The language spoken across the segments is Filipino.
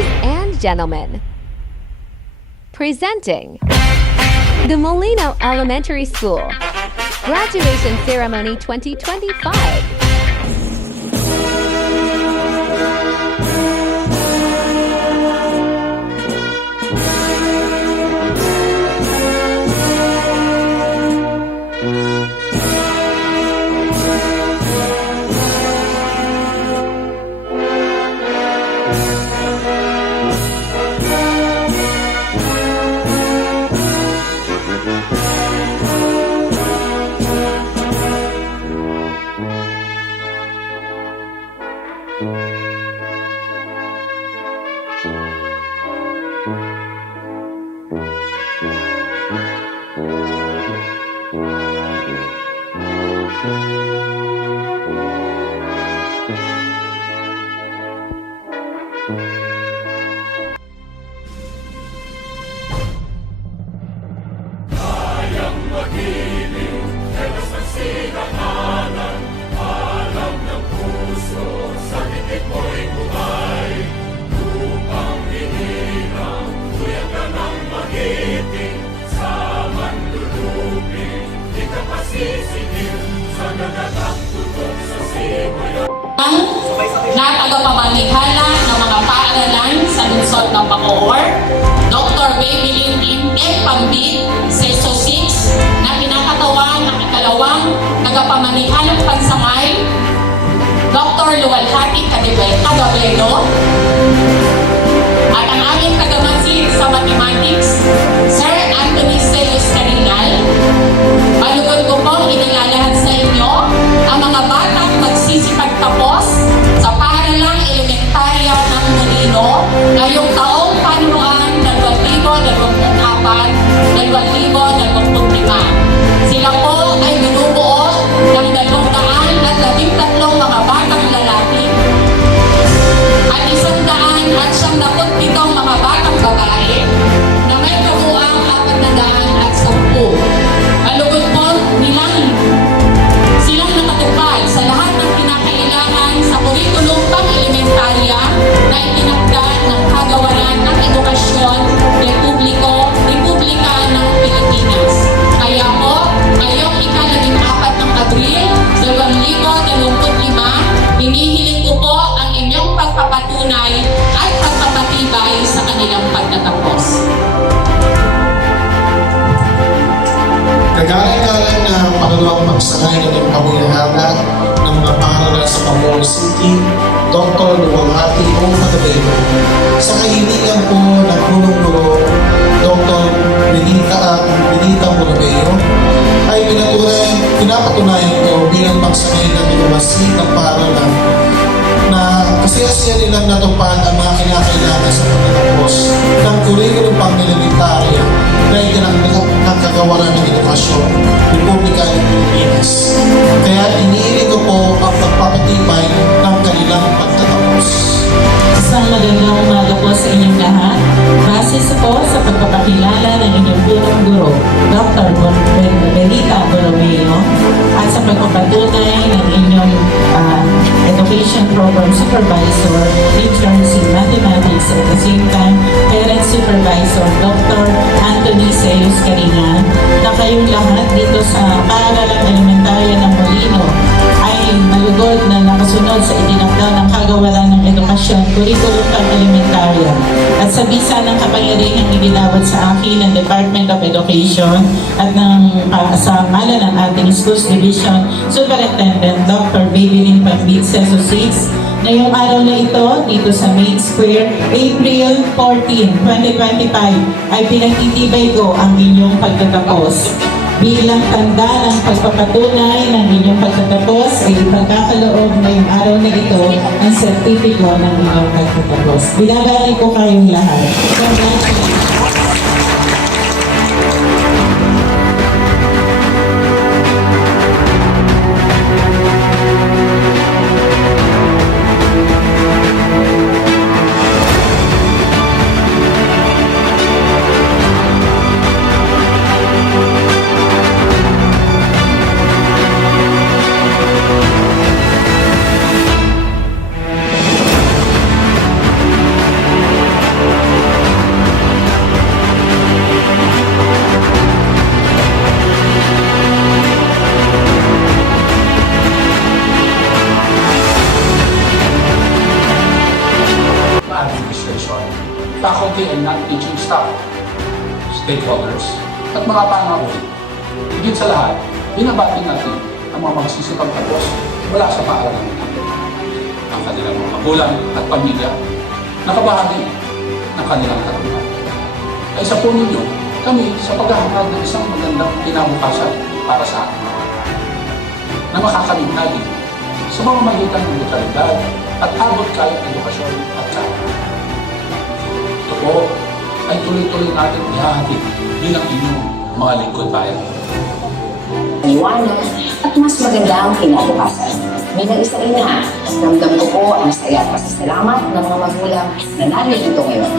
Ladies and gentlemen, presenting the Molino Elementary School Graduation Ceremony 2025. Na tagapamanikala ng mga paaralan sa lungsod ng Bacoor, Dr. Babylin M. Pambit, Seso 6, na pinakatawan ng ikalawang tagapamanikhalang pansangay, Dr. Luwalhati Cadabelo, at ang aming tagamasid sa mathematics, Sir Anthony Celos Carinal. Malugod ko pong inilalahad sa inyo ang mga batang magsisipagtapos sa paaralang elementarya ng Molino ngayong taong panunuan 2024-2025. Sila po ay binubuo ng 213 mga batang lalaki at 197 mga batang babae na may kabuuang 410. Malugod po silang nakatupad sa lahat ng kinakailangan sa kurikulum pang-elementarya na itinakda ng Kagawaran ng Edukasyon Republika ng Pilipinas. Kaya po, ngayong ika-14 ng Abril 2025, hinihiling ko po ang inyong pagpapatunay at pagpapatibay sa kanilang pagtatapos. Kagalang-galang na pangalawang pagsangay ng pamilyahala ng mga paaralan sa Bacoor City, Dr. Luwalhati Cadabelo. Sa kahilingan po ng punong-guro, Dr. Benita Morabello, ay pinapatunayan ko bilang pagsangay ng inuwasin ng paaralan na kasi nilang natupad ang mga kinakailangan sa pagtatapos ng kurikulum pang-elementarya na itinakda ng Kagawaran ng Edukasyon Republika ng Pilipinas. Kaya iniiling ko po ang pagpapatibay ng kanilang pagtatapos. Isang magandang umaga po sa inyong lahat. Base po sa pagpapakilala ng inyong punong guro, Dr. Benita Morabello, at sa pagpapatunay ng inyong Education Program Supervisor, Teachers in Mathematics, at the same time, Parent Supervisor, Dr. Anthony Celos Carinal, na kayong lahat dito sa paaralang elementarya ng Molino ay malugod na nakasunod sa itinakda ng Kagawaran ng Edukasyon, Kurikulum pang-elementarya, at sa bisa ng kapangyarihang iginawad sa akin ng Department of Education at sa ngalan ng ating Schools Division Superintendent Dr. Babylin Pambit, Seso 6, ngayong araw na ito dito sa Main Square, April 14, 2025, ay pinagtitibay ko ang inyong pagtatapos. Bilang tanda ng pagpapatunay ng inyong pagtatapos ay ipagkakaloob ngayong araw na ito ang sertipiko ng inyong pagtatapos. Binabati ko kayong lahat. Congratulations! faculty and non-teaching staff, stakeholders, at mga pangakulit. Higit sa lahat, binabati natin ang mga magsisipag tapos mula sa paaralan natin. Ang kanilang mga magulang at pamilya nakabahagi ng kanilang karunungan. Ay sa puno ninyo, kami sa paghahangad ng isang magandang kinabukasan para sa ating mga na makakamit natin sa mga magitan ng brutalidad at abot kayang edukasyon at kaya. Ito po ay tuloy-tuloy natin ihahatid bilang inyong mga lingkod bayan. Liwanag at mas maganda ang kinabukasan. Bilang isang ina, ramdam ko po ang saya at pasasalamat ng mga magulang na narito ngayon.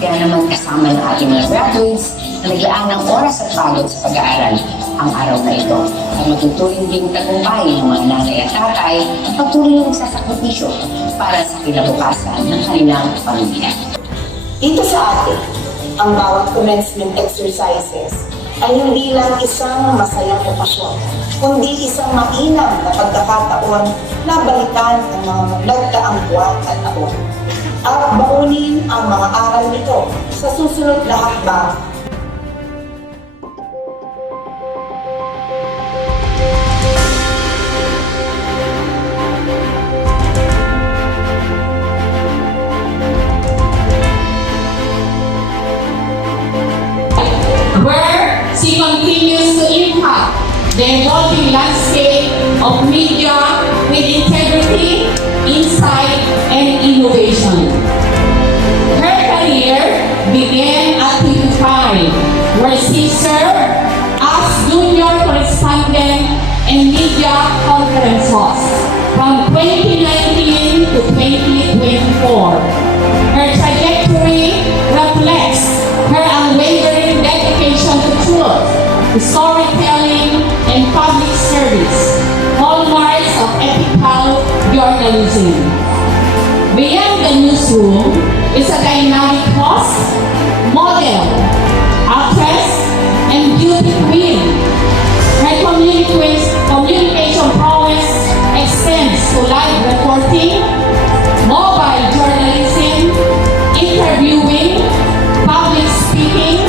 Kaya naman kasama ng ating mga graduates na naglaan ng oras at pagod sa pag-aaral ang araw na ito. Ang matuturing ding tagumpay ng mga nanay at tatay at patuloy na nagsasakripisyo para sa kinabukasan ng kanilang pamilya. Dito sa atin, ang bawat commencement exercises ay hindi lang isang masayang okasyon, kundi isang mainam na pagkakataon na balikan ang mga nagdaang buwan at taon. At baunin ang mga aral nito sa susunod na hakbang. Where she continues to impact the evolving landscape of media with integrity, insight, and innovation. Her career began at 25, where she served as junior correspondent and media conference host from 2019 to 2024. Her trajectory reflects her unwavering dedication to truth, storytelling, and public service, hallmarks of ethical journalism. Beyond the newsroom is a dynamic host, model, actress, and beauty queen. Her communication prowess extends to live reporting, mobile journalism, interviewing, public speaking,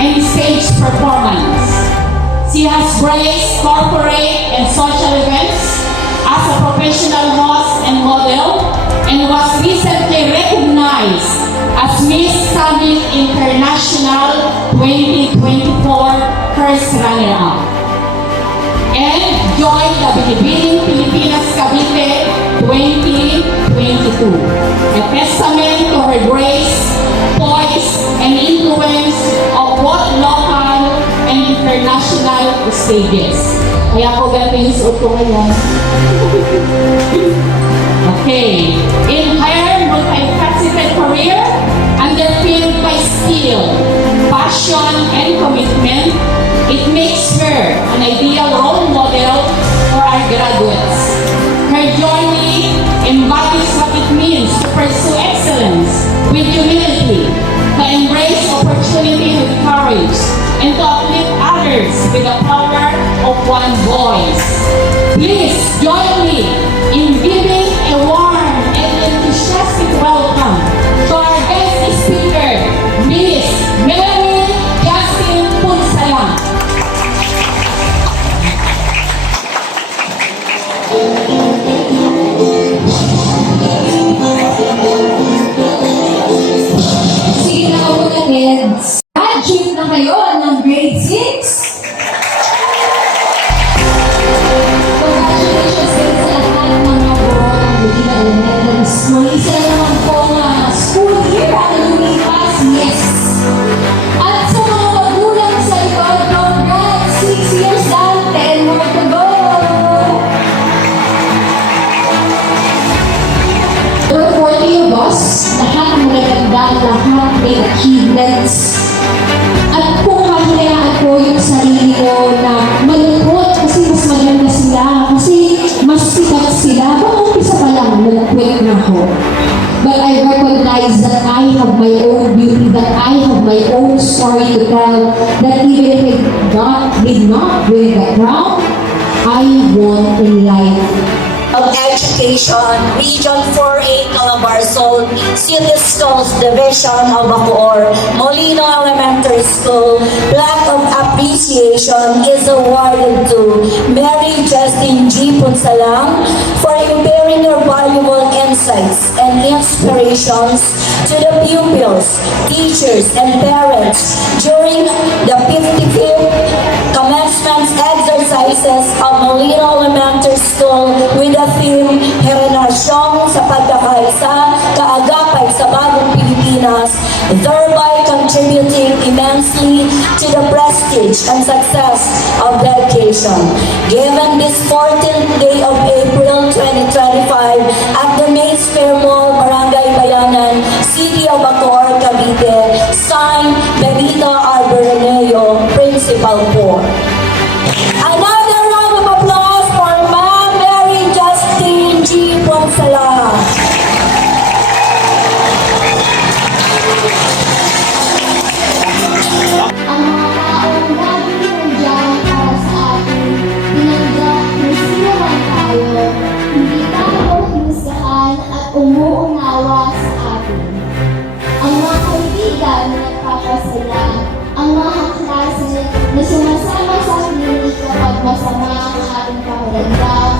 and stage performance. She has graced corporate and social events as a professional host and model, and was recently recognized as Miss Summit International 2024 first runner-up, and joined the Binibining Pilipinas Cavite 2022, a testament to her grace, poise, and influence of both local and international stages. Kaya po ganito yung suot ko ngayon. Okay. In her multifaceted career, underpinned by skill, passion, and commitment, it makes her an ideal role model for our graduates. Her journey embodies what it means to pursue excellence with humility, to embrace opportunity with courage, and to uplift others with the power of one voice. Please join me in giving a warm and enthusiastic welcome to our guest speaker, Miss Melanie Justin Punsalan. Sige na ako na kids. Graduate na kayo ng grade 6. Congratulations din sa lahat ng mga buwan ng Budina Elementary School. Isa na naman pong school year ang lumipas, yes. At sa mga magulang sa likod, congrats! 6 years done, 10 more to go! There were 40 of us, lahat ng magaganda, lahat may achievements. At kung hahinayaan ko yung sarili ko na malungkot kasi mas maganda sila, kasi mas sikat sila, baka umpisa pa lang, malungkot na ako. But I recognize that I have my own beauty, that I have my own story to tell, that even if I did not win the crown, I won in life. Of Education, Region 4A, Caloocan. of our Soul City Schools Division of Bacoor, Molino Elementary School, plaque of appreciation is awarded to Mary Justine G. Punsalang for imparting her valuable insights and inspirations to the pupils, teachers, and parents during the 55th commencement exercises of Molino Elementary School with the theme Herenasyon sa Pagkakaisa, Kaagapay sa Bagong Pilipinas, thereby contributing immensely to the prestige and success of the occasion. Given this 14th day of April 2025 at the Maze Fair Mall, Barangay Bayanan, City of Bacoor, Cavite, signed Benito Albereneo, Principal 4. Another round of applause for Ma'am Mary Justine G. Ponsalang. Ang mga taong laging nandiyan para sa atin, tinanggap na sino man tayo, hindi tayo hinusahan at umuunawa sa atin. Ang mga kaibigan na nagpapasaya, ang mga kaklase na sumasama sa clinic kapag masama ang ating pakiramdam,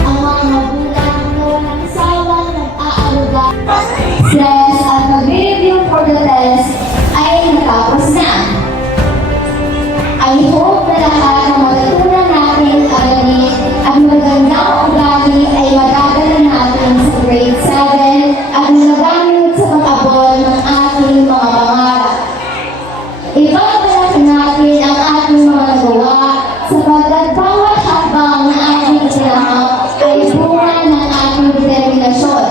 ang mga magulang na walang sawang nag-aaruga. Stress at mag-review for the test ay natapos na. I hope na lahat ng matutunan natin agalit at magandang ugali ay madadala natin sa grade 7 at magagamit sa pag-abot ng ating mga pangarap. Ibabalak natin ang ating mga nagawa sapagkat bawat hakbang na ating tinahak ay bunga ng ating determinasyon.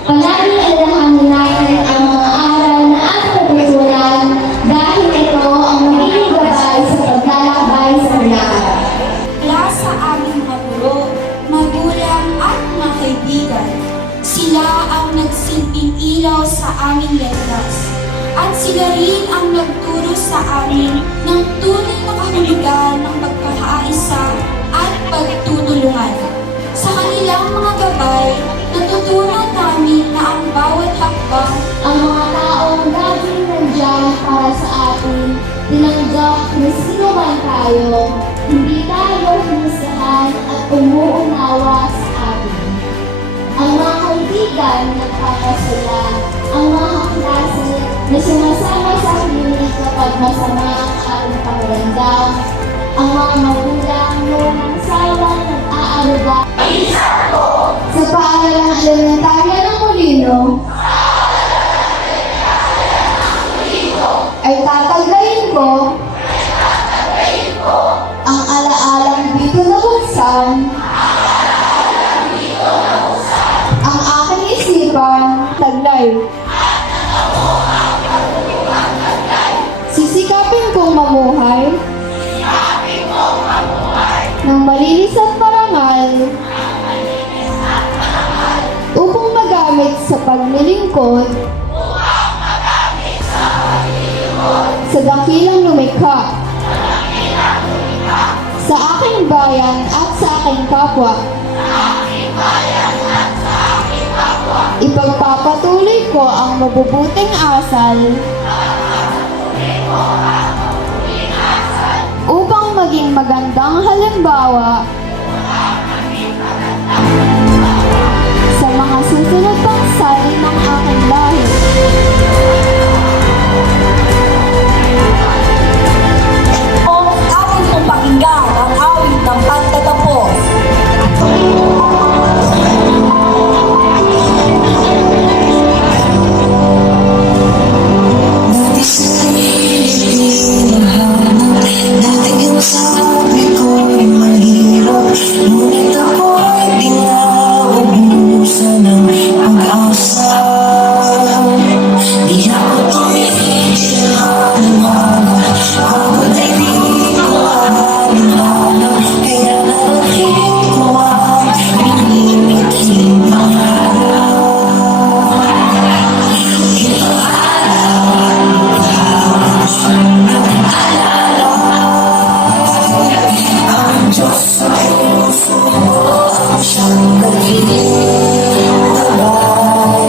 Palagi alalahanin natin ang mga aral na ating natutunan dahil ito ang magiging gabay sa paglalakbay sa hinaharap. Mula sa aming mga guro, magulang at mga kaibigan, sila ang nagsilbing ilaw sa aming landas. At sila rin ang nagturo sa amin ng tunay na kahulugan ng pagkakaisa at pagtutulungan. Sa kanilang mga gabay, natutunan namin na ang bawat hakbang Ang mga taong laging nandiyan para sa atin, tinanggap na sino man tayo, hindi tayo hinusahan at umuunawa sa atin. Ang mga kaibigan na nagpapasaya, ang mga kaklase na sumasama sa clinic kapag masama ang ating pakiramdam, ang mga magulang na walang sawang nag-aaruga. Sa paaralang elementarya ng Molino, ay tataglayin ko ang alaalang dito na buksan ang aking isipan taglay. Sisikapin kong mamuhay ng malinis at parangal upang magamit sa paglilingkod sa dakilang lumikha sa aking bayan at sa aking kapwa. Ipagpapatuloy ko ang mabubuting asal upang maging magandang halimbawa sa mga susunod pang sari ng aking lahi. Atin kong pakinggan ang awit ng pagtatapos. Siyang naging gabay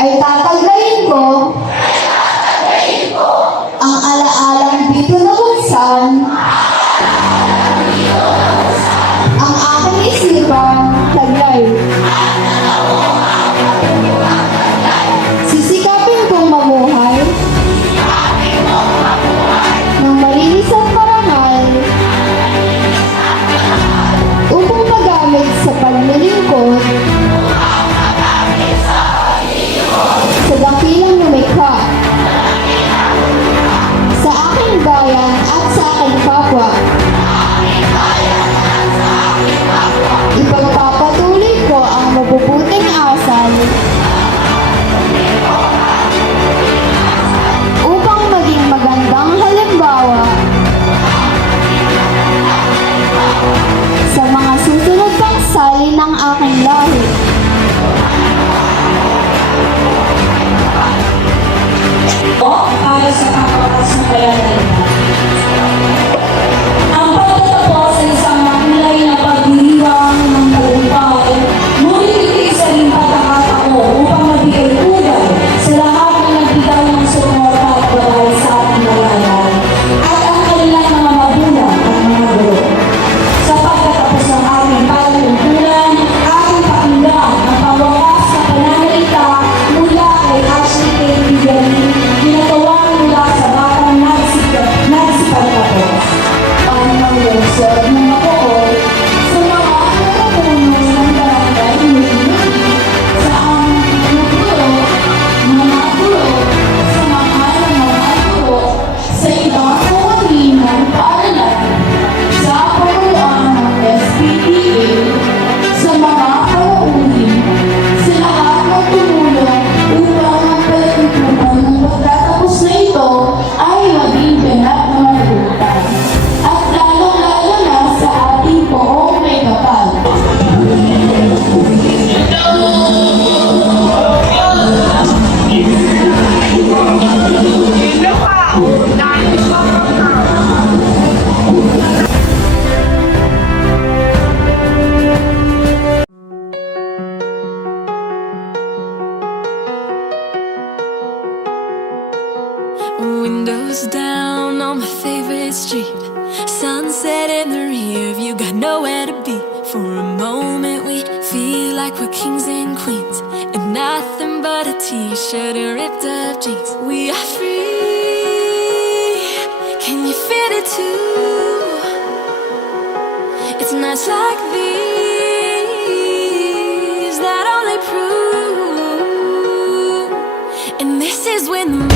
ay tatagayin ko ang alaalang dito na buksan ang aking isipan taglay. Sisikapin kong mamuhay ng malinis at marangal upang magamit sa paglilingkod sa dakilang lumikha sa aking bayan at sa aking kapwa. Ipagpapatuloy ko ang mabubuting asal upang maging magandang halimbawa sa mga susunod pang sali ng aking lahi. O para sa kapakasampayan. Ang pagtatapos ay isang makulay na pagdiriwang ng tagumpay, ngunit ito isa rin pagkakataon upang magbigay pugay sa lahat ng nagbigay ng suporta at gabay sa ating bayan at ang kanilang mga magulang at mga guro. Sa pagtatapos ng ating pagtungkulan, ating pakinggan ang pangwakas na pananalita mula kay Ashley K. Viviani, ginagawa mula sa batang nagsipagtapos. Ang lungsod ng Bacoor sa mga nakapuno ng barangay Muli, sa aming mga guro, sa mga guro, sa ibang kawali ng paaralan, sa paruan ng SPTA, sa mga kawauli, sa lahat ng tumulong upang ang pagtutunan ng pagtatapos na ito ay maging ganap na mabutan. At lalong-lalo na sa ating poong may kapal. Windows down on my favorite street. Sunset in the rear view, got nowhere to be. For a moment we feel like we're kings and queens in nothing but a t-shirt and ripped up jeans. We are free, can you feel it too? It's nights like these that only prove. And this is when the